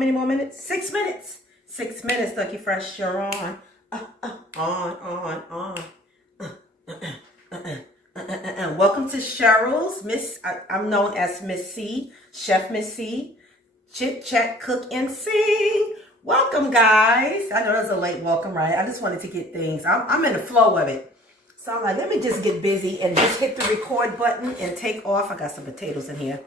many more minutes? 6 minutes. 6 minutes, Lucky Fresh, you're on. On. Welcome to Cheryl's. I'm known as Miss C, Chef Miss C. Chit Chat, Cook, and Sing. Welcome, guys. I know that's a late welcome, right? I just wanted to get things. I'm in the flow of it. So I'm like, let me just get busy and just hit the record button and take off. I got some potatoes in here.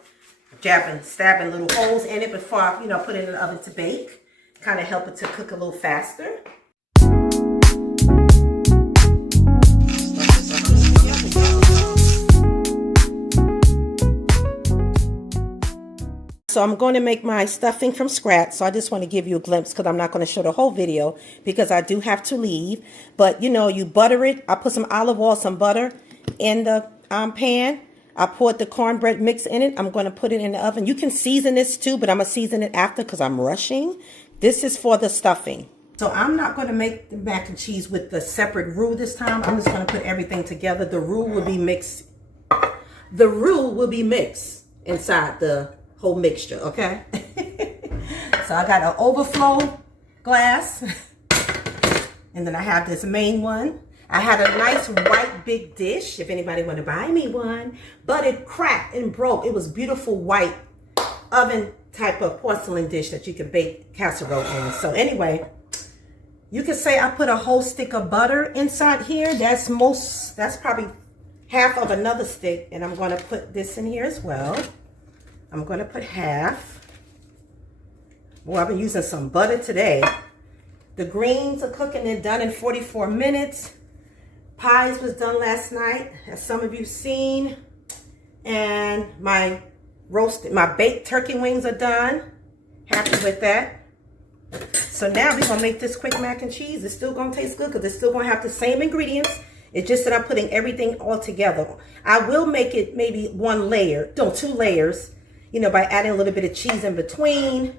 Stabbing little holes in it before I, put it in the oven to bake. Kind of help it to cook a little faster. So I'm going to make my stuffing from scratch. So I just want to give you a glimpse because I'm not going to show the whole video because I do have to leave. But, you butter it. I put some olive oil, some butter in the pan. I poured the cornbread mix in it. I'm going to put it in the oven. You can season this too, but I'm going to season it after because I'm rushing. This is for the stuffing. So I'm not going to make the mac and cheese with the separate roux this time. I'm just going to put everything together. The roux will be mixed. The roux will be mixed inside the whole mixture, okay? So I got an overflow glass. And then I have this main one. I had a nice white big dish, if anybody want to buy me one. But it cracked and broke. It was beautiful white oven type of porcelain dish that you can bake casserole in. So anyway, you could say I put a whole stick of butter inside here. That's probably half of another stick. And I'm going to put this in here as well. I'm going to put half. Well, I've been using some butter today. The greens are cooking. They're done in 44 minutes. Pies was done last night, as some of you seen. And my baked turkey wings are done. Happy with that. So now we're going to make this quick mac and cheese. It's still going to taste good because it's still going to have the same ingredients. It's just that I'm putting everything all together. I will make it maybe two layers. By adding a little bit of cheese in between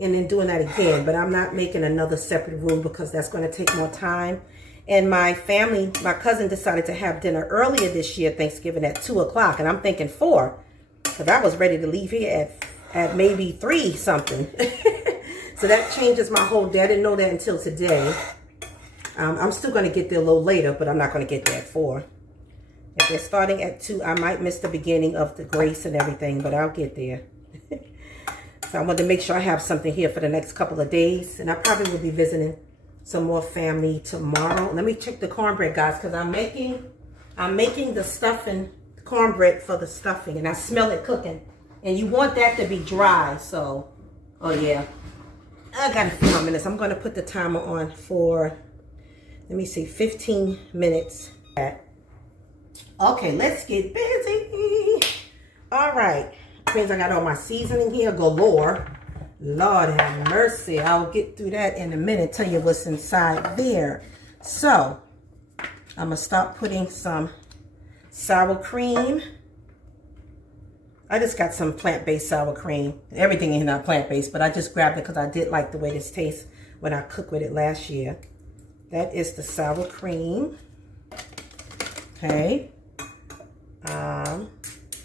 and then doing that again. But I'm not making another separate roux because that's going to take more time. And my cousin decided to have dinner earlier this year, Thanksgiving at 2 o'clock. And I'm thinking 4 because I was ready to leave here at maybe 3 something. So that changes my whole day. I didn't know that until today. I'm still going to get there a little later, but I'm not going to get there at 4. If they're starting at 2, I might miss the beginning of the grace and everything, but I'll get there. So I wanted to make sure I have something here for the next couple of days. And I probably will be visiting some more family tomorrow. Let me check the cornbread, guys, because I'm making the stuffing, cornbread for the stuffing. And I smell it cooking. And you want that to be dry. So, oh yeah. I got a few more minutes. I'm going to put the timer on for, let me see, 15 minutes. Okay, let's get busy. All right. Friends, I got all my seasoning here galore. Lord have mercy. I'll get through that in a minute, tell you what's inside there. So, I'm going to start putting some sour cream. I just got some plant-based sour cream. Everything in here not plant-based, but I just grabbed it because I did like the way this tastes when I cooked with it last year. That is the sour cream. Okay.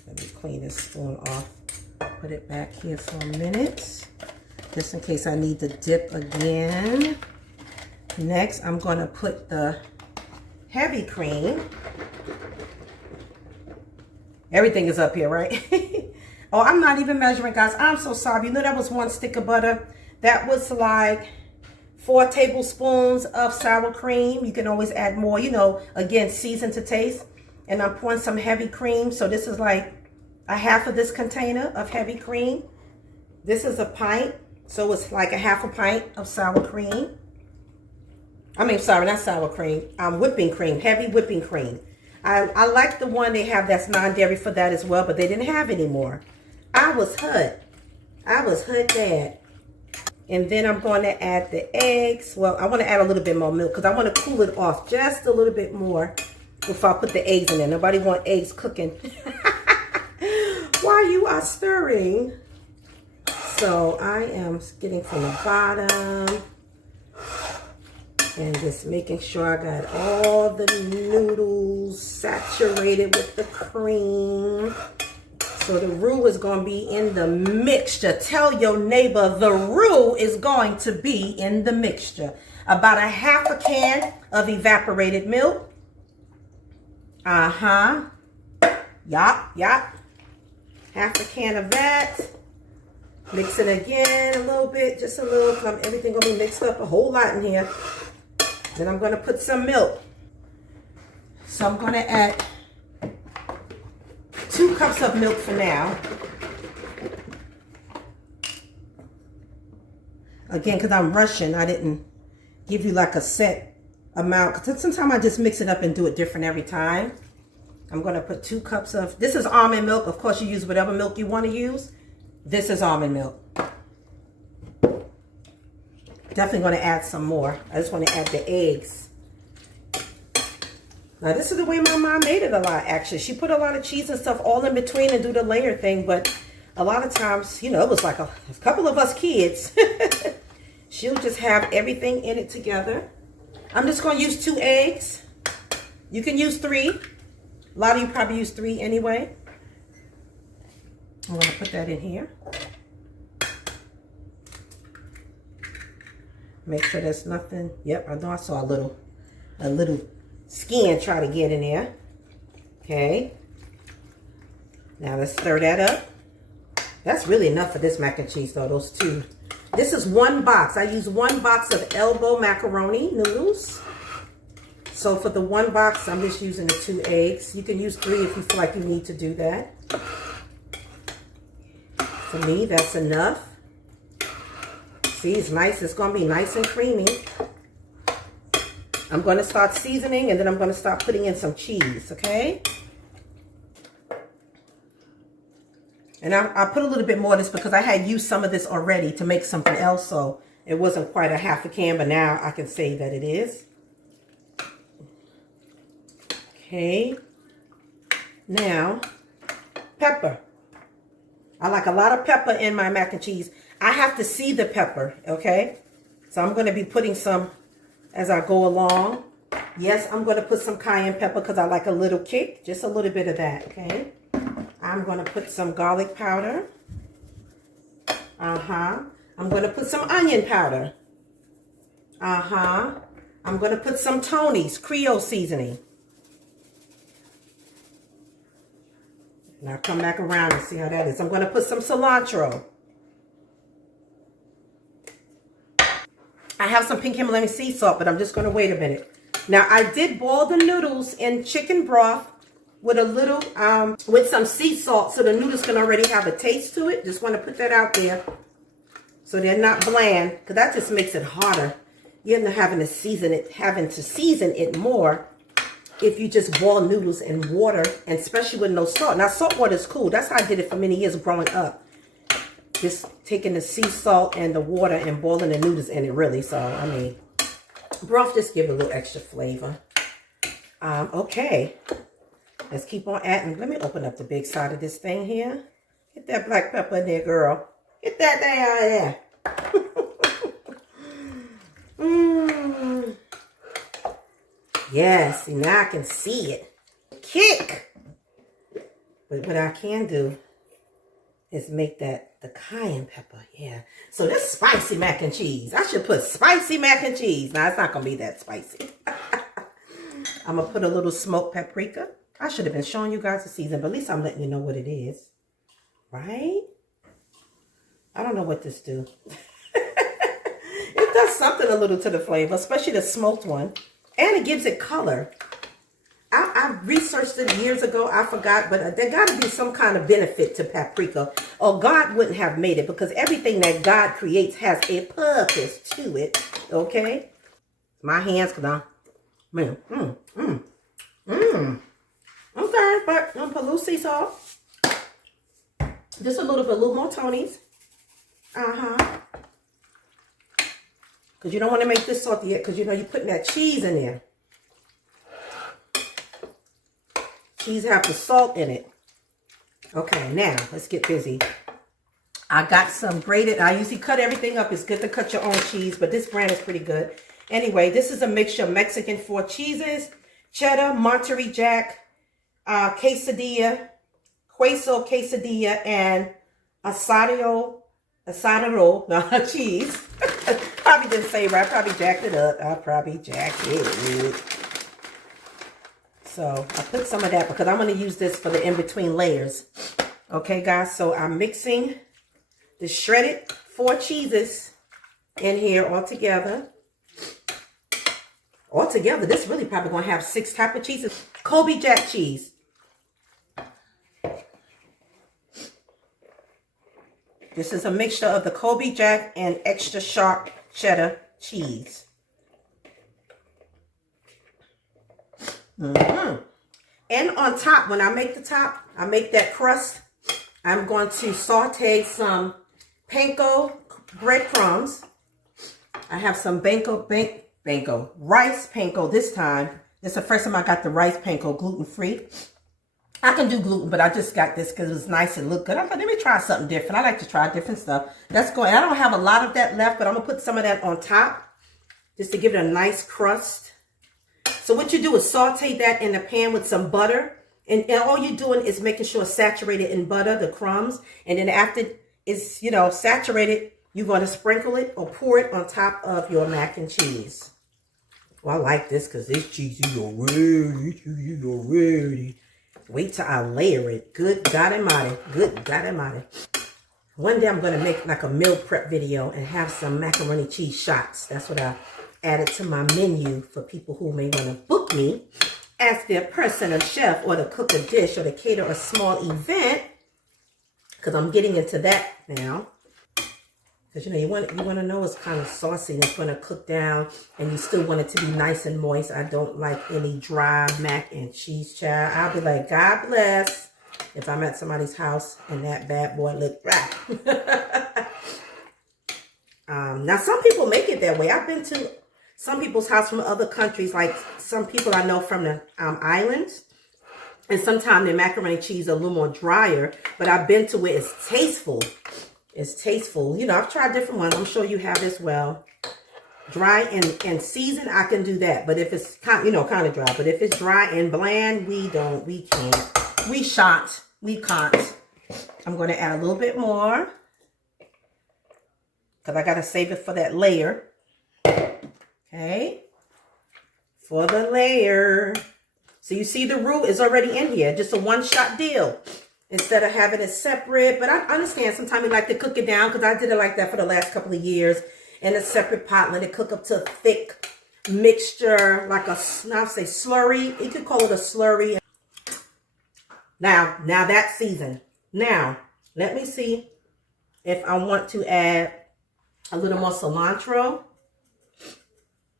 Let me clean this spoon off. Put it back here for a minute, just in case I need to dip again. Next, I'm going to put the heavy cream. Everything is up here, right? Oh, I'm not even measuring, guys. I'm so sorry. That was 1 stick of butter. That was like 4 tablespoons of sour cream. You can always add more, again, season to taste. And I'm pouring some heavy cream. So this is like a half of this container of heavy cream. This is a pint. So it's like a half a pint of sour cream. I mean, sorry, not sour cream. Whipping cream, heavy whipping cream. I like the one they have that's non-dairy for that as well, but they didn't have any more. I was hooked bad. And then I'm going to add the eggs. Well, I want to add a little bit more milk because I want to cool it off just a little bit more before I put the eggs in there. Nobody want eggs cooking while you are stirring. So I am getting from the bottom and just making sure I got all the noodles saturated with the cream. So the roux is going to be in the mixture. Tell your neighbor the roux is going to be in the mixture. About a half a can of evaporated milk. Yup. Half a can of that. Mix it again a little bit, just a little. Everything going to be mixed up a whole lot in here. Then I'm going to put some milk. So I'm going to add 2 cups of milk for now. Again, because I'm rushing, I didn't give you like a set amount. Because sometimes I just mix it up and do it different every time. I'm going to put 2 cups of, this is almond milk. Of course, you use whatever milk you want to use. This is almond milk. Definitely going to add some more. I just want to add the eggs. Now, this is the way my mom made it a lot, actually. She put a lot of cheese and stuff all in between and do the layer thing. But a lot of times, you know, it was like a couple of us kids. She'll just have everything in it together. I'm just going to use 2 eggs. You can use 3. A lot of you probably use 3 anyway. I'm going to put that in here. Make sure there's nothing. Yep, I know I saw a little skin try to get in there. Okay. Now let's stir that up. That's really enough for this mac and cheese though, those 2. This is 1 box. I use 1 box of elbow macaroni noodles. So for the 1 box, I'm just using the 2 eggs. You can use 3 if you feel like you need to do that. For me, that's enough. See, it's nice. It's going to be nice and creamy. I'm going to start seasoning and then I'm going to start putting in some cheese, okay? And I put a little bit more of this because I had used some of this already to make something else. So it wasn't quite a half a can, but now I can say that it is. Okay. Now, pepper. I like a lot of pepper in my mac and cheese. I have to see the pepper, okay? So I'm going to be putting some as I go along. Yes, I'm going to put some cayenne pepper because I like a little kick. Just a little bit of that, okay? I'm going to put some garlic powder. I'm going to put some onion powder. I'm going to put some Tony's Creole seasoning. Now come back around and see how that is. I'm going to put some cilantro. I have some pink Himalayan sea salt, but I'm just going to wait a minute. Now, I did boil the noodles in chicken broth with a little, with some sea salt, so the noodles can already have a taste to it. Just want to put that out there so they're not bland, because that just makes it harder. You end up having to season it more if you just boil noodles in water, and especially with no salt. Now, salt water is cool. That's how I did it for many years growing up. Just taking the sea salt and the water and boiling the noodles in it, really. So, I mean, broth just give a little extra flavor. Okay. Let's keep on adding. Let me open up the big side of this thing here. Get that black pepper in there, girl. Get that thing out of there. Yes, see, now I can see it. Kick! But what I can do is make that the cayenne pepper, yeah. So this spicy mac and cheese. I should put spicy mac and cheese. Now, it's not going to be that spicy. I'm going to put a little smoked paprika. I should have been showing you guys the season, but at least I'm letting you know what it is. Right? I don't know what this do. It does something a little to the flavor, especially the smoked one. And it gives it color. I researched it years ago. I forgot, but there got to be some kind of benefit to paprika, or God wouldn't have made it, because everything that God creates has a purpose to it. Okay? My hands, because Okay, but I'm going to put a little sea salt. Just a little more Tony's. Because you don't want to make this salty yet, because you know you're putting that cheese in there. Cheese have the salt in it. Okay, now let's get busy. I got some grated. I usually cut everything up. It's good to cut your own cheese, but this brand is pretty good. Anyway, this is a mixture of Mexican 4 cheeses, cheddar, Monterey Jack, quesadilla, queso quesadilla and asado, no, cheese. Probably didn't say right. I probably jacked it up. So I put some of that because I'm going to use this for the in-between layers. Okay, guys. So I'm mixing the shredded 4 cheeses in here all together. Altogether, this really probably going to have 6 type of cheeses. Kobe Jack cheese. This is a mixture of the Kobe Jack and extra sharp cheddar cheese. And on top, when I make the top, I make that crust, I'm going to saute some panko breadcrumbs. I have some rice panko this time. This is the first time I got the rice panko gluten-free. I can do gluten, but I just got this because it was nice and looked good. I thought, let me try something different. I like to try different stuff. That's going. I don't have a lot of that left, but I'm going to put some of that on top just to give it a nice crust. So what you do is saute that in the pan with some butter. And all you're doing is making sure it's saturated in butter, the crumbs. And then after it's, saturated, you're going to sprinkle it or pour it on top of your mac and cheese. Well, I like this because this cheese is already. Wait till I layer it. Good God Almighty. Good God Almighty. One day I'm going to make like a meal prep video and have some macaroni cheese shots. That's what I added to my menu for people who may want to book me as their personal chef or to cook a dish or to cater a small event. Because I'm getting into that now. Because, you want to know it's kind of saucy and it's going to cook down and you still want it to be nice and moist. I don't like any dry mac and cheese, child. I'll be like, God bless if I'm at somebody's house and that bad boy look dry. Now, some people make it that way. I've been to some people's house from other countries, like some people I know from the islands. And sometimes their macaroni cheese are a little more drier. But I've been to where it's tasteful. It's tasteful. I've tried different ones. I'm sure you have as well. Dry and seasoned, I can do that. But if it's kind of dry. But if it's dry and bland, we can't. We can't. I'm going to add a little bit more. Because I got to save it for that layer. Okay. For the layer. So you see the roux is already in here. Just a one-shot deal. Instead of having it separate. But I understand sometimes we like to cook it down because I did it like that for the last couple of years in a separate pot. Let it cook up to a thick mixture, like I'll say slurry. You could call it a slurry. Now that's seasoned. Now, let me see if I want to add a little more cilantro.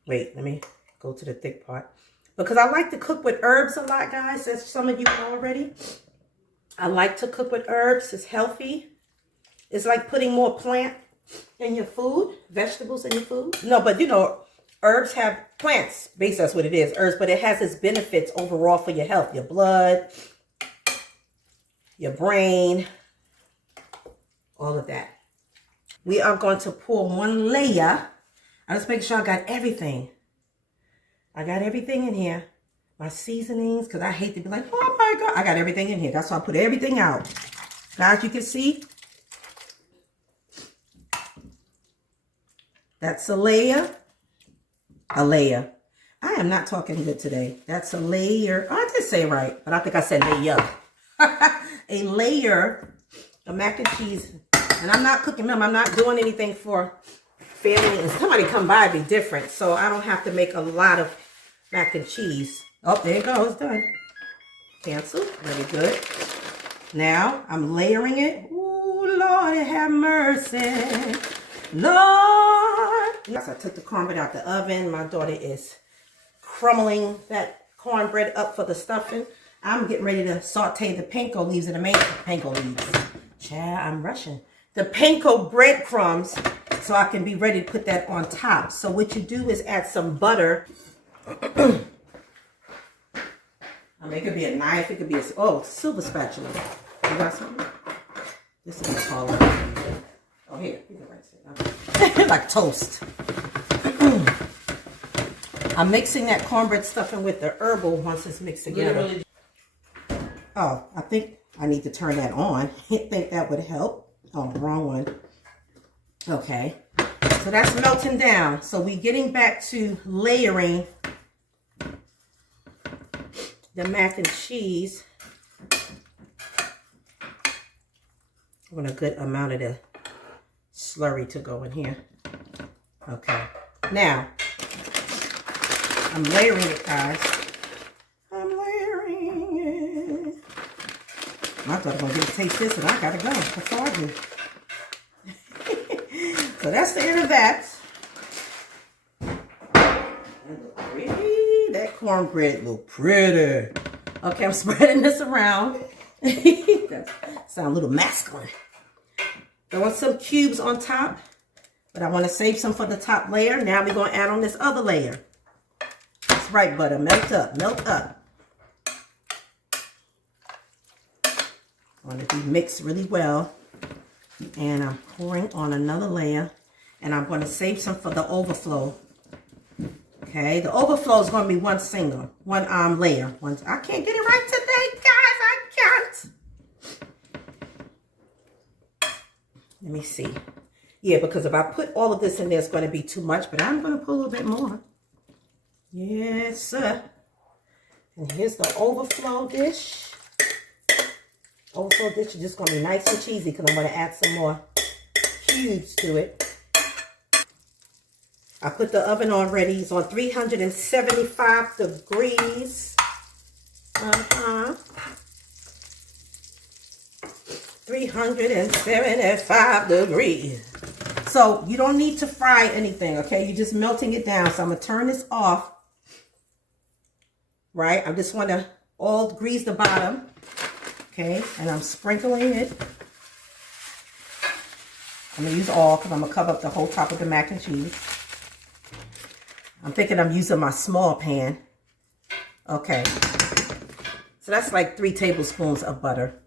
Wait, let me go to the thick part. Because I like to cook with herbs a lot, guys. As some of you know already. I like to cook with herbs. It's healthy. It's like putting more plant in your food, vegetables in your food. No, but herbs have plants. Basically, that's what it is, herbs. But it has its benefits overall for your health, your blood, your brain, all of that. We are going to pour one layer. I just make sure I got everything. I got everything in here. My seasonings, because I hate to be like, oh my God. I got everything in here. That's why I put everything out. Guys, you can see. That's a layer. A layer. I am not talking good today. That's a layer. Oh, I did say it right, but I think I said layer. A layer of mac and cheese. And I'm not cooking them. I'm not doing anything for family. And somebody come by, it'd be different. So I don't have to make a lot of mac and cheese. Oh, there it goes. Done. Cancel. Very good. Now, I'm layering it. Ooh, Lord, have mercy. Lord. Yes, I took the cornbread out the oven. My daughter is crumbling that cornbread up for the stuffing. I'm getting ready to saute the panko leaves and the main panko leaves. Child, I'm rushing. The panko breadcrumbs so I can be ready to put that on top. So what you do is add some butter. It could be a knife. It could be a silver spatula. You got something? This is taller. Oh, here. You can rinse it. Like toast. I'm mixing that cornbread stuffing with the herbal once it's mixed together. Oh, I think I need to turn that on. I think that would help. Oh, wrong one. Okay. So that's melting down. So we're getting back to layering the mac and cheese. I want a good amount of the slurry to go in here. Okay. Now, I'm layering it, guys. I'm layering it. My daughter's going to get to taste this and I got to go. That's all I do. So that's the end of that. Pretty. That cornbread look pretty. Okay, I'm spreading this around. That sounds a little masculine. Throwing some cubes on top, but I want to save some for the top layer. Now we're going to add on this other layer. That's right, butter. Melt up, melt up. I want it to be mixed really well. And I'm pouring on another layer. And I'm going to save some for the overflow. Okay, the overflow is going to be one layer. I can't get it right today, guys. I can't. Let me see. Yeah, because if I put all of this in there, it's going to be too much. But I'm going to put a little bit more. Yes, sir. And here's the overflow dish. Overflow dish is just going to be nice and cheesy because I'm going to add some more cubes to it. I put the oven on ready. It's on 375 degrees. 375 degrees. So you don't need to fry anything, okay? You're just melting it down. So I'm going to turn this off. Right? I just want to all grease the bottom. Okay? And I'm sprinkling it. I'm going to use all because I'm going to cover up the whole top of the mac and cheese. I'm thinking I'm using my small pan. Okay. So that's like 3 tablespoons of butter.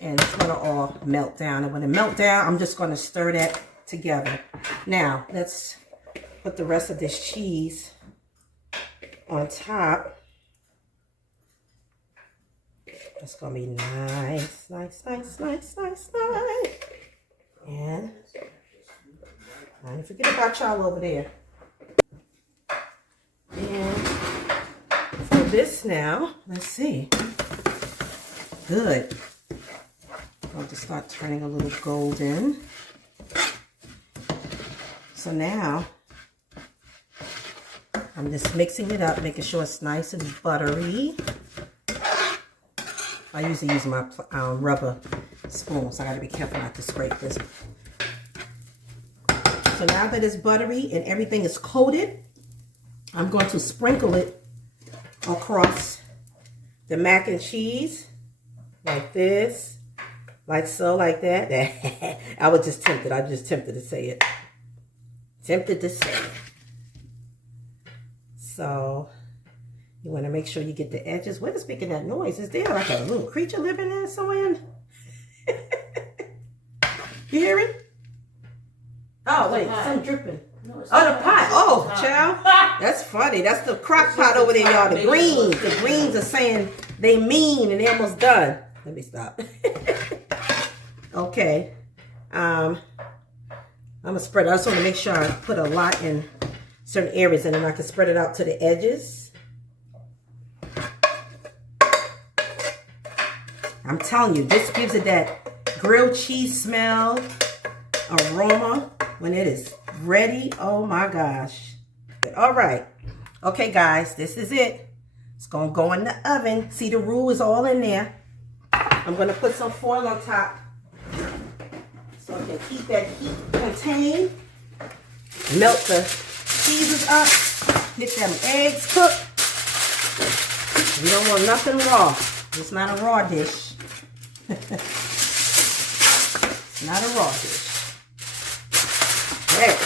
And it's going to all melt down. And when it melts down, I'm just going to stir that together. Now, let's put the rest of this cheese on top. That's going to be nice, nice, nice, nice, nice, nice. And I didn't forget about y'all over there. And for this now, let's see. Good. I'll just start turning a little golden. So now, I'm just mixing it up, making sure it's nice and buttery. I usually use my rubber spoon, so I gotta be careful not to scrape this. So now that it's buttery and everything is coated, I'm going to sprinkle it across the mac and cheese like this, like so, like that. I was just tempted. I just tempted to say it. Tempted to say it. So you want to make sure you get the edges. What is making that noise? Is there like a little creature living there somewhere? You hear it? Oh, wait, something dripping. No, oh, the pot. Oh, child. That's funny. That's the crock pot over there, y'all. The greens. The greens are saying they mean and they almost done. Let me stop. Okay. I'm going to spread it. I just want to make sure I put a lot in certain areas and then I can spread it out to the edges. I'm telling you, this gives it that grilled cheese smell, aroma when it is ready. Oh my gosh. All right. Okay, guys, this is it. It's going to go in the oven. See, the roux is all in there. I'm going to put some foil on top so I can keep that heat contained. Melt the cheeses up. Get them eggs cooked. We don't want nothing raw. It's not a raw dish. It's not a raw dish. There.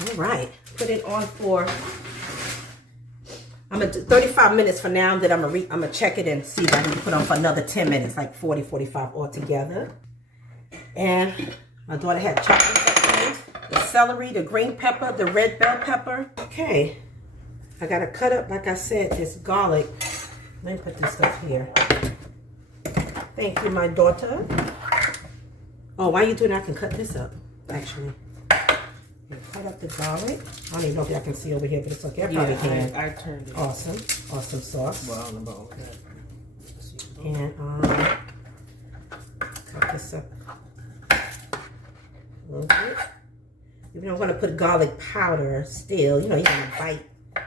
All right. Put it on for, I'm going to do 35 minutes for now. Then I'm going to check it and see if I can put on for another 10 minutes, like 40, 45 altogether. And my daughter had chocolate. the celery, the green pepper, the red bell pepper. Okay, I gotta cut up, like I said, this garlic. Let me put this stuff here. Thank you, my daughter. Oh, while you doing that, I can cut this up, actually. Cut up the garlic. I don't even know if y'all can see over here, but it's okay. I probably can. I turned it. Awesome. Awesome sauce. Well, on the bone. Okay. And cut this up a little bit. Even though I'm going to put garlic powder still, you know, you're going to bite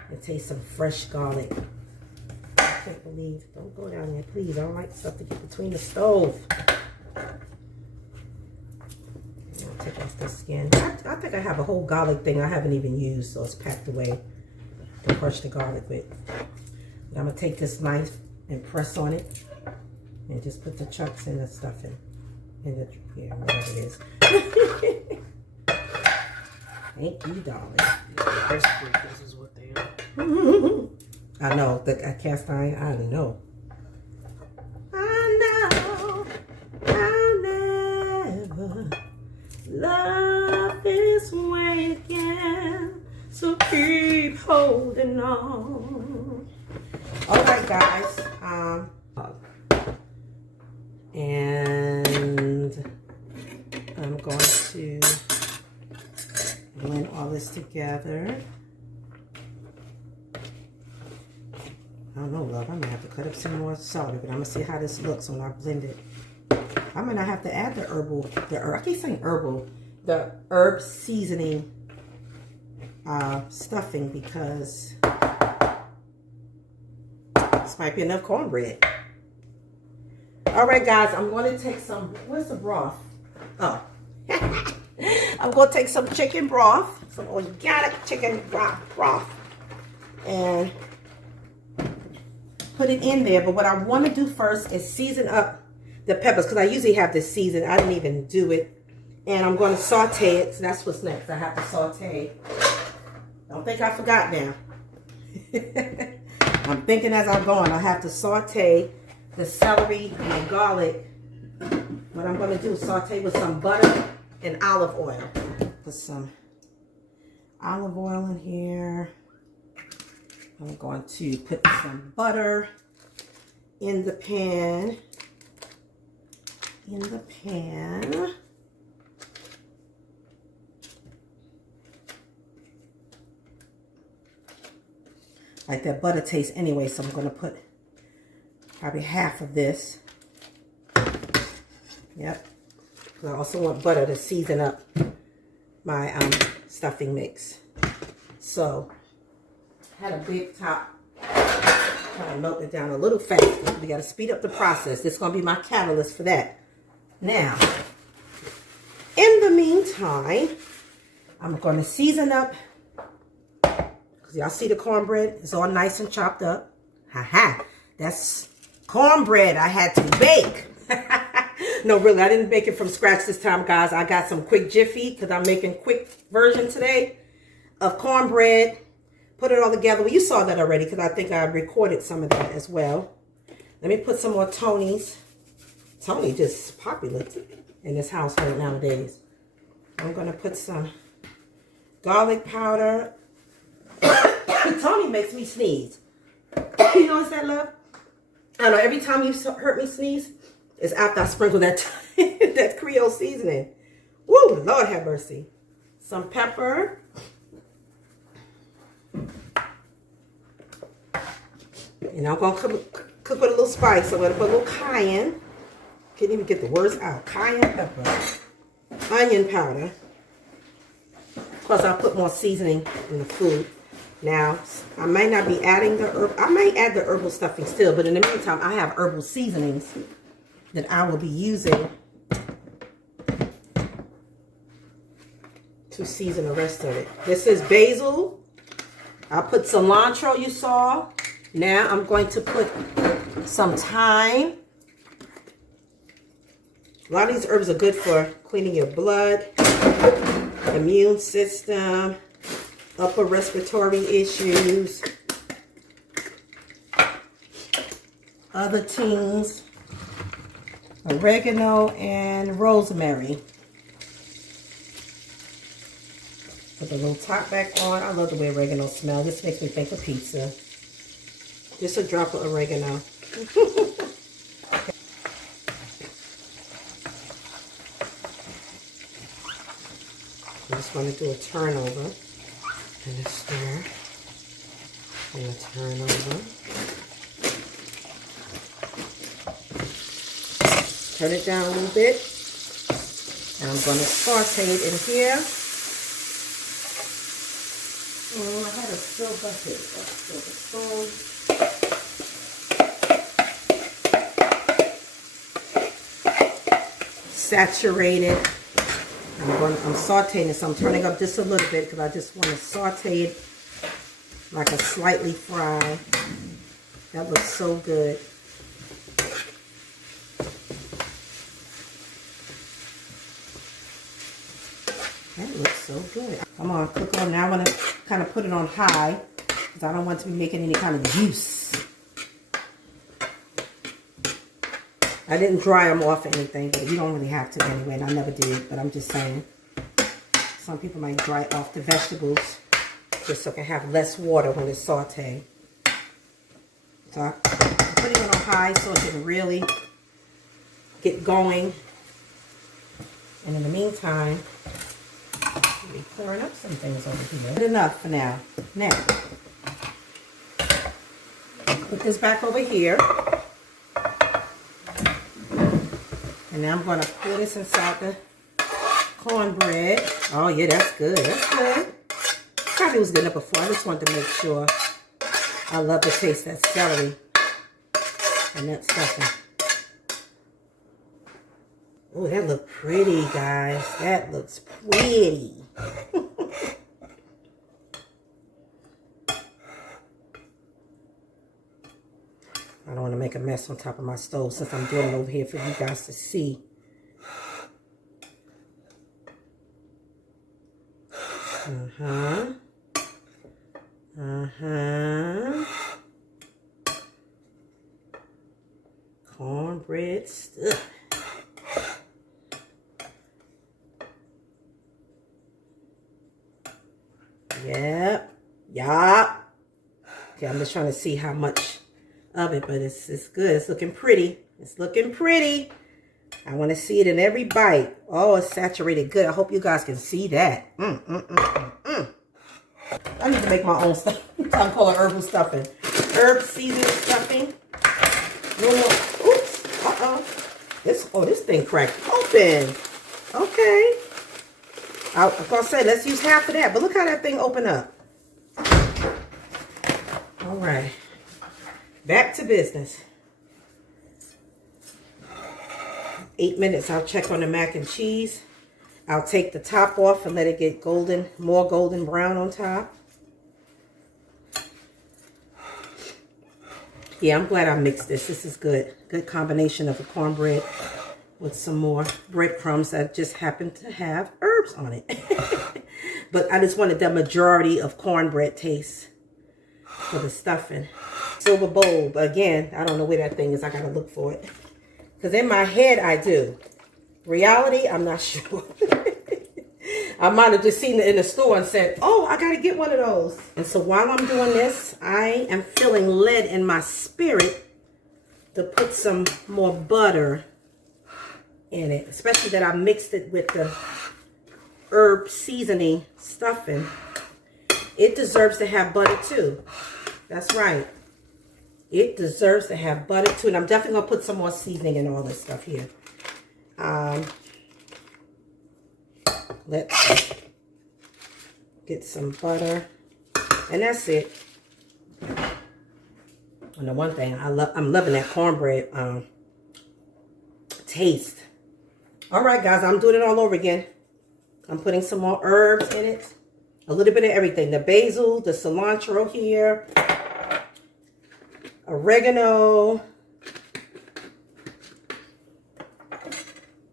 and taste some fresh garlic. I can't believe. Don't go down there, please. I don't like stuff to get between the stove. I'll take off the skin. I think I have a whole garlic thing I haven't even used, so it's packed away to crush the garlic with. But I'm going to take this knife and press on it and just put the chunks in the stuffing. In the, yeah, whatever it is. Thank you, darling. Yeah, this is what they are. I know, the cast iron, I know. I know I'll never love this way again, so keep holding on. All right, guys. And I'm going to blend all this together. I don't know, love. I'm gonna have to cut up some more celery, but I'm gonna see how this looks when I blend it. I'm gonna have to add the herbal, I keep saying herbal, the herb seasoning stuffing, because this might be enough cornbread. All right, guys, I'm going to take some, where's the broth? Oh, I'm going to take some chicken broth, some organic chicken broth, and put it in there. But what I want to do first is season up the peppers, because I usually have this seasoned. I didn't even do it. And I'm going to saute it. So that's what's next. I have to saute. Don't think I forgot now. I'm thinking as I'm going. I have to saute the celery and the garlic. What I'm going to do is saute with some butter and olive oil. Put some olive oil in here. I'm going to put some butter in the pan. Like that butter taste anyway, so I'm going to put probably half of this. Yep. I also want butter to season up my stuffing mix. So, had a big top. Trying to melt it down a little faster. We got to speed up the process. This is going to be my catalyst for that. Now, in the meantime, I'm going to season up. Because y'all see the cornbread? It's all nice and chopped up. Ha-ha. That's cornbread I had to bake. No, really, I didn't bake it from scratch this time, guys. I got some quick Jiffy, because I'm making quick version today of cornbread. Put it all together. Well, you saw that already, because I think I recorded some of that as well. Let me put some more Tony's. Tony just popular in this household nowadays. I'm going to put some garlic powder. Tony makes me sneeze. You notice that, love? I don't know, every time you heard me sneeze, it's after I sprinkle that that Creole seasoning. Woo, Lord have mercy. Some pepper. And I'm going to cook with a little spice. So I'm going to put a little cayenne. Can't even get the words out. Cayenne pepper. Onion powder. Plus, I'll put more seasoning in the food. Now, I might not be adding the herb. I might add the herbal stuffing still. But in the meantime, I have herbal seasonings that I will be using to season the rest of it. This is basil. I'll put cilantro, you saw. Now I'm going to put some thyme. A lot of these herbs are good for cleaning your blood, immune system, upper respiratory issues, other things, oregano and rosemary. Put the little top back on. I love the way oregano smells. This makes me think of pizza. Just a drop of oregano. I just want to do a turnover and a stir and a turnover. Turn it down a little bit, and I'm going to saute it in here. Oh, I had a silver bucket. That's silver stone. Saturated. I'm sauteing it, so I'm turning up just a little bit because I just want to saute it like a slightly fry. That looks so good. That looks so good. Come on, cook on. Now I want to kind of put it on high because I don't want to be making any kind of juice. I didn't dry them off or anything, but you don't really have to anyway, and I never did, but I'm just saying. Some people might dry off the vegetables just so it can have less water when it's sauteed. So I'm putting it on high so it can really get going. And in the meantime, we'll be clearing up some things over here. Good enough for now. Now, put this back over here. And now I'm going to pour this inside the cornbread. Oh, yeah, that's good. That's good. Probably was good enough before. I just wanted to make sure. I love the taste of that celery and that stuffing. Oh, that looks pretty, guys. That looks pretty. I don't want to make a mess on top of my stove since I'm doing it over here for you guys to see. Uh-huh. Uh-huh. Cornbread stuff. Yep. Yup. Okay, I'm just trying to see how much of it, but it's good. It's looking pretty. It's looking pretty. I want to see it in every bite. Oh, it's saturated good. I hope you guys can see that. I need to make my own stuff. I'm calling herbal stuffing. Herb seasoning stuffing. Oops. This thing cracked open. Okay. I was gonna say let's use half of that, but look how that thing opened up. All right. Back to business. 8 minutes, I'll check on the mac and cheese. I'll take the top off and let it get golden, more golden brown on top. Yeah, I'm glad I mixed this. This is good. Good combination of a cornbread with some more breadcrumbs that just happen to have herbs on it. But I just wanted the majority of cornbread taste for the stuffing. Silver bowl, but again, I don't know where that thing is. I gotta look for it. Because in my head, I do. Reality, I'm not sure. I might have just seen it in the store and said, oh, I gotta get one of those. And so while I'm doing this, I am feeling led in my spirit to put some more butter in it. Especially that I mixed it with the herb seasoning stuffing. It deserves to have butter too. That's right. It deserves to have butter too. And I'm definitely going to put some more seasoning in all this stuff here. Let's get some butter. And that's it. And the one thing, I'm loving that cornbread taste. All right, guys, I'm doing it all over again. I'm putting some more herbs in it. A little bit of everything. The basil, the cilantro here. Oregano.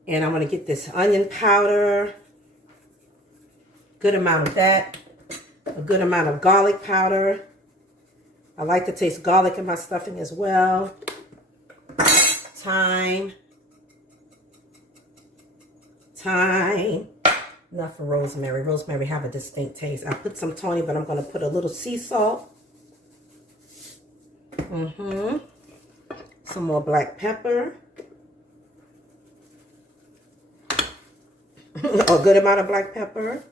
And I'm going to get this onion powder. Good amount of that. A good amount of garlic powder. I like to taste garlic in my stuffing as well. Thyme. Enough for rosemary. Rosemary have a distinct taste. I put some Tony, but I'm going to put a little sea salt. Some more black pepper. A good amount of black pepper.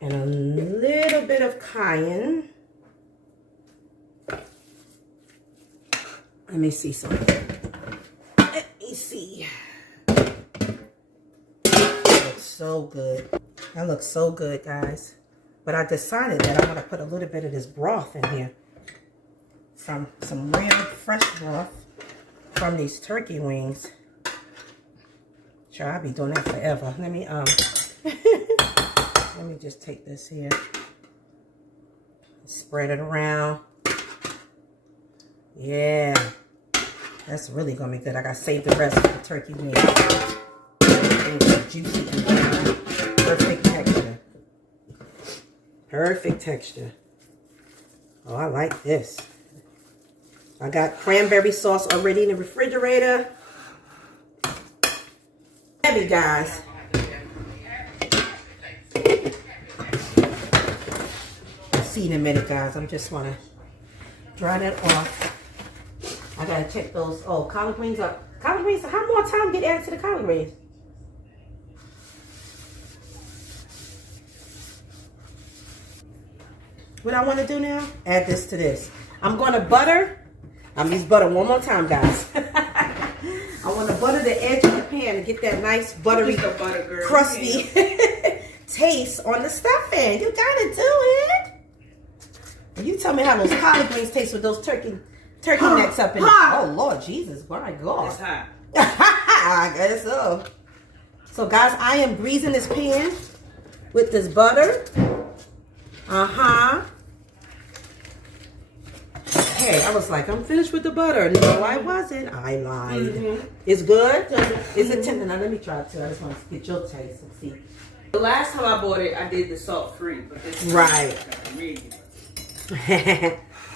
And a little bit of cayenne. Let me see something. Let me see. That looks so good. That looks so good, guys. But I decided that I'm going to put a little bit of this broth in here. Some real fresh broth from these turkey wings. Sure, I'll be doing that forever. Let me let me just take this here. Spread it around. Yeah. That's really gonna be good. I gotta save the rest for the turkey wings. Juicy and brown. Perfect texture. Perfect texture. Oh, I like this. I got cranberry sauce already in the refrigerator. Heavy, guys. I'll see you in a minute, guys. I just want to dry that off. I gotta check those. Oh, collard greens up. Collard greens. How more time get added to the collard greens? What I want to do now? Add this to this. I'm going to butter. I'm going to use butter one more time, guys. I want to butter the edge of the pan to get that nice buttery, crusty taste on the stuffing. You gotta do it. And you tell me how those collard greens taste with those turkey necks up in it. Oh Lord Jesus, my God. It's hot. I guess so. So guys, I am greasing this pan with this butter. Hey, I was like, I'm finished with the butter. No, I wasn't. I lied. It's good? Is it tender? Now, let me try it too. I just want to get your taste and see. The last time I bought it, I did the salt free. But this right.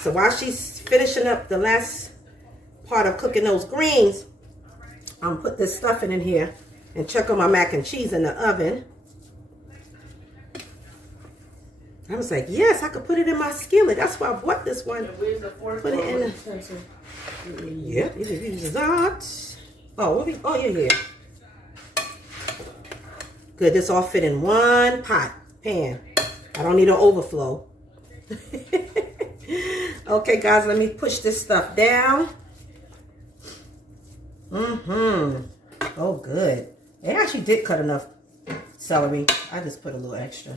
So while she's finishing up the last part of cooking those greens, I'm going to put this stuffing in here and check on my mac and cheese in the oven. I was like, yes, I could put it in my skillet. That's why I bought this one. Where's the fork? Put it in the... Yeah, it is that. Oh, yeah. Good, this all fit in one pan. I don't need an overflow. Okay, guys, let me push this stuff down. Oh, good. It actually did cut enough celery. I just put a little extra.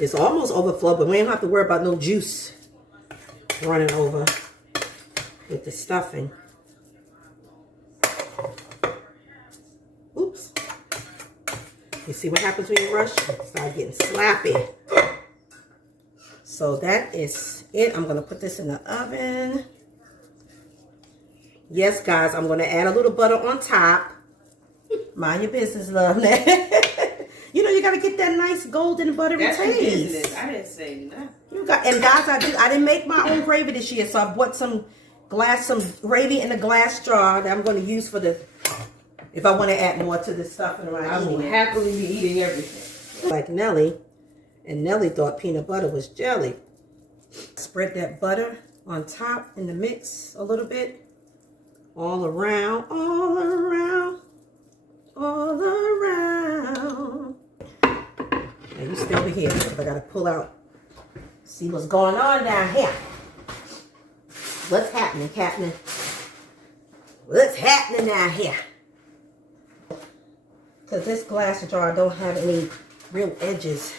It's almost overflow, but we don't have to worry about no juice running over with the stuffing. Oops. You see what happens when you rush? Start getting slappy. So that is it. I'm going to put this in the oven. Yes, guys, I'm going to add a little butter on top. Mind your business, love. You know, you got to get that nice golden buttery taste. I didn't say nothing. And guys, I didn't make my own gravy this year, so I bought some gravy in a glass jar that I'm going to use for if I want to add more to the stuffing around. I will happily be eating everything. Like Nellie, and Nellie thought peanut butter was jelly. Spread that butter on top in the mix a little bit. All around. Now you stay over here because I got to pull out, see what's going on down here. What's happening, Captain? What's happening down here? Because this glass jar don't have any real edges.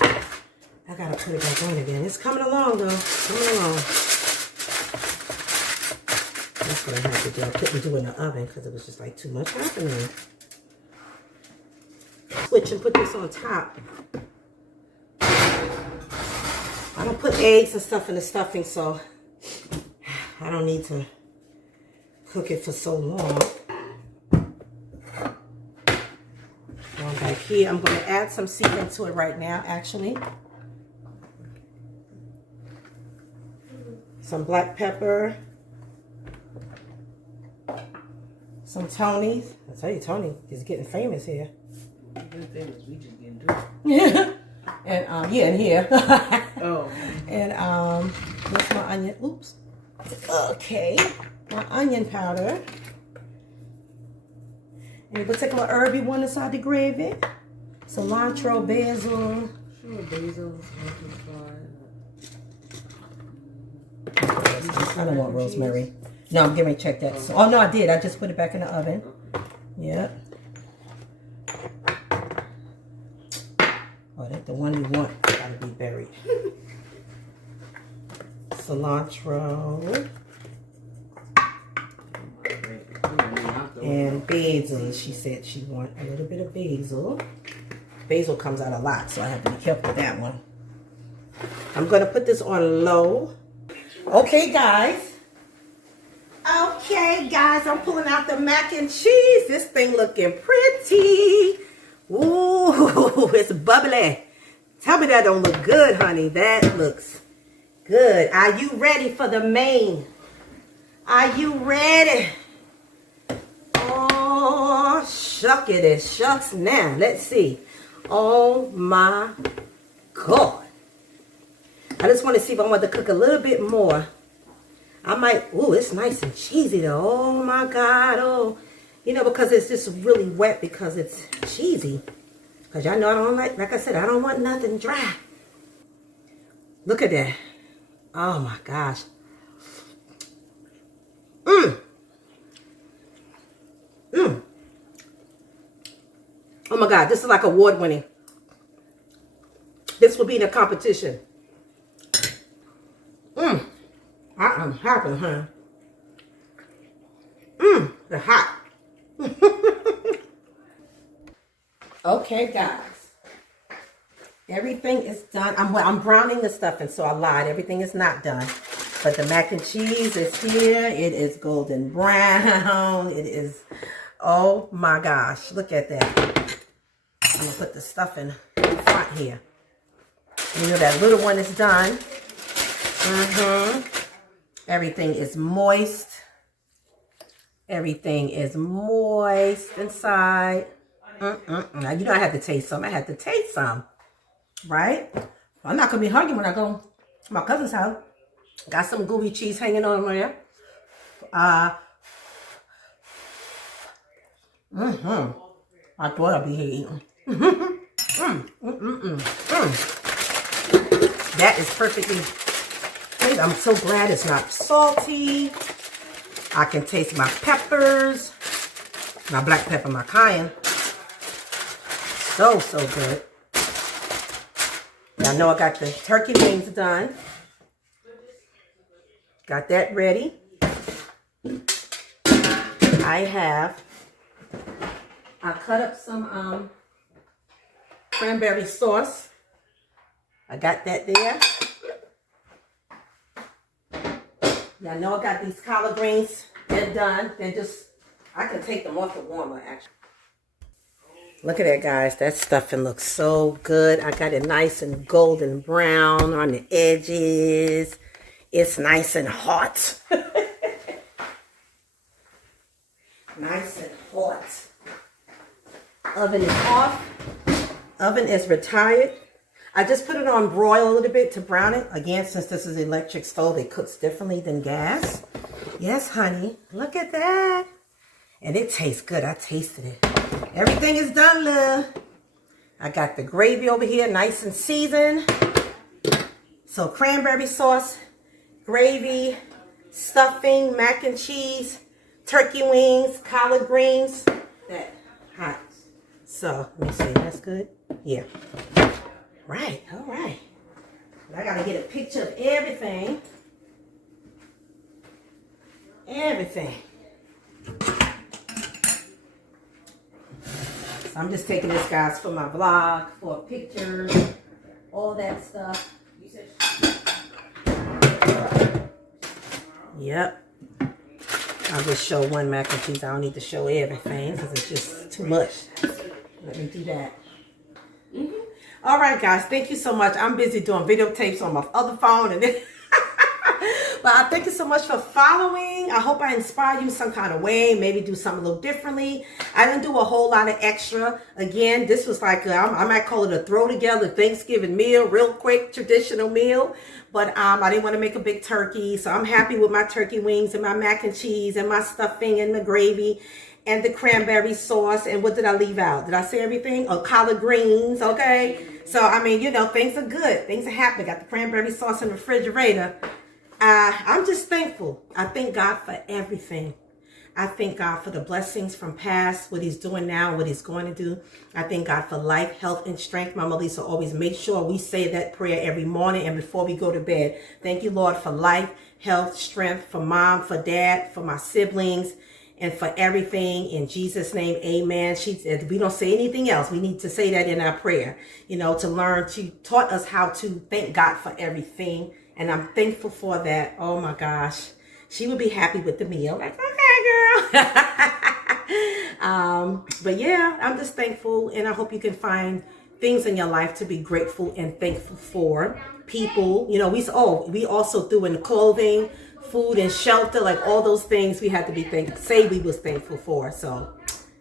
I got to put it back on again. It's coming along, though. Coming along. That's what I had to do. I couldn't do it in the oven because it was just like too much happening. Switch and put this on top. I don't put eggs and stuff in the stuffing, so I don't need to cook it for so long. Going back here. here. I'm going to add some seasoning to it right now, actually. Some black pepper. Some Tony's. I tell you, Tony is getting famous here. Getting famous. We just getting to it. And yeah, in here. Oh. And what's my onion? Oops. Okay. My onion powder. And a particular herb you want inside the gravy. Cilantro, basil. Sure, basil. I don't want rosemary. No, I'm getting ready to check that. So, oh, no, I did. I just put it back in the oven. Yep. Oh, that's the one you want. Gotta be buried. Cilantro. And basil. She said she want a little bit of basil. Basil comes out a lot, so I have to be careful with that one. I'm going to put this on low. Okay, guys. Okay, guys, I'm pulling out the mac and cheese. This thing looking pretty. Ooh, it's bubbly. Tell me that don't look good, honey. That looks good. Are you ready for the main? Are you ready? Oh, shuckity shucks now. Let's see. Oh, my God. I just want to see if I want to cook a little bit more. I might, ooh, it's nice and cheesy though. Oh my God, oh. You know, because it's just really wet because it's cheesy. Because y'all know I don't like I said, I don't want nothing dry. Look at that. Oh my gosh. Oh my God, this is like award winning. This will be in a competition. I'm happy, huh? They're hot. Okay, guys. Everything is done. I'm browning the stuffing, so I lied. Everything is not done. But the mac and cheese is here. It is golden brown. It is, oh my gosh. Look at that. I'm going to put the stuffing in front here. You know that little one is done. Everything is moist. Everything is moist inside. Now, you know I had to taste some. I had to taste some. Right? I'm not going to be hungry when I go to my cousin's house. Got some gooey cheese hanging on there. I thought I'd be here eating. That is perfectly good. I'm so glad it's not salty. I can taste my peppers. My black pepper, my cayenne. So good. I know I got the turkey wings done. Got that ready. I cut up some cranberry sauce. I got that there. Y'all know I got these collard greens. They're done. I can take them off the warmer, actually. Look at that, guys. That stuffing looks so good. I got it nice and golden brown on the edges. It's nice and hot. Nice and hot. Oven is off. Oven is retired. I just put it on broil a little bit to brown it. Again, since this is an electric stove, it cooks differently than gas. Yes, honey. Look at that. And it tastes good. I tasted it. Everything is done, love. I got the gravy over here, nice and seasoned. So cranberry sauce, gravy, stuffing, mac and cheese, turkey wings, collard greens. That hot. So, let me see. That's good? Yeah. Right. All right. I got to get a picture of everything. Everything. So I'm just taking this, guys, for my vlog, for pictures, all that stuff. Yep. I'll just show one mac and cheese. I don't need to show everything because it's just too much. Let me do that. All right, guys. Thank you so much. I'm busy doing videotapes on my other phone. And then but I thank you so much for following. I hope I inspire you some kind of way. Maybe do something a little differently. I didn't do a whole lot of extra. Again, this was like, I might call it a throw together Thanksgiving meal, real quick, traditional meal. But I didn't want to make a big turkey. So I'm happy with my turkey wings and my mac and cheese and my stuffing and the gravy and the cranberry sauce. And what did I leave out? Did I say everything? Oh, collard greens, okay? So, I mean, you know, things are good. Things are happening. Got the cranberry sauce in the refrigerator. I'm just thankful. I thank God for everything. I thank God for the blessings from past, what he's doing now, what he's going to do. I thank God for life, health, and strength. My mother used to always make sure we say that prayer every morning and before we go to bed. Thank you, Lord, for life, health, strength, for mom, for dad, for my siblings, and for everything. In Jesus' name, amen. We don't say anything else. We need to say that in our prayer, you know, to learn. She taught us how to thank God for everything. And I'm thankful for that. Oh my gosh. She would be happy with the meal. Like, okay, girl. But yeah, I'm just thankful. And I hope you can find things in your life to be grateful and thankful for. People, you know, we also threw in clothing, food and shelter, like all those things we had to be say we was thankful for. So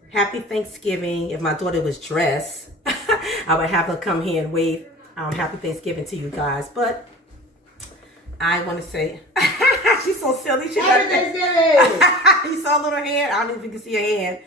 happy Thanksgiving. If my daughter was dressed, I would have her come here and wave happy Thanksgiving to you guys. But I want to say, she's so silly. She got that. You saw a little hand? I don't know if you can see her hand.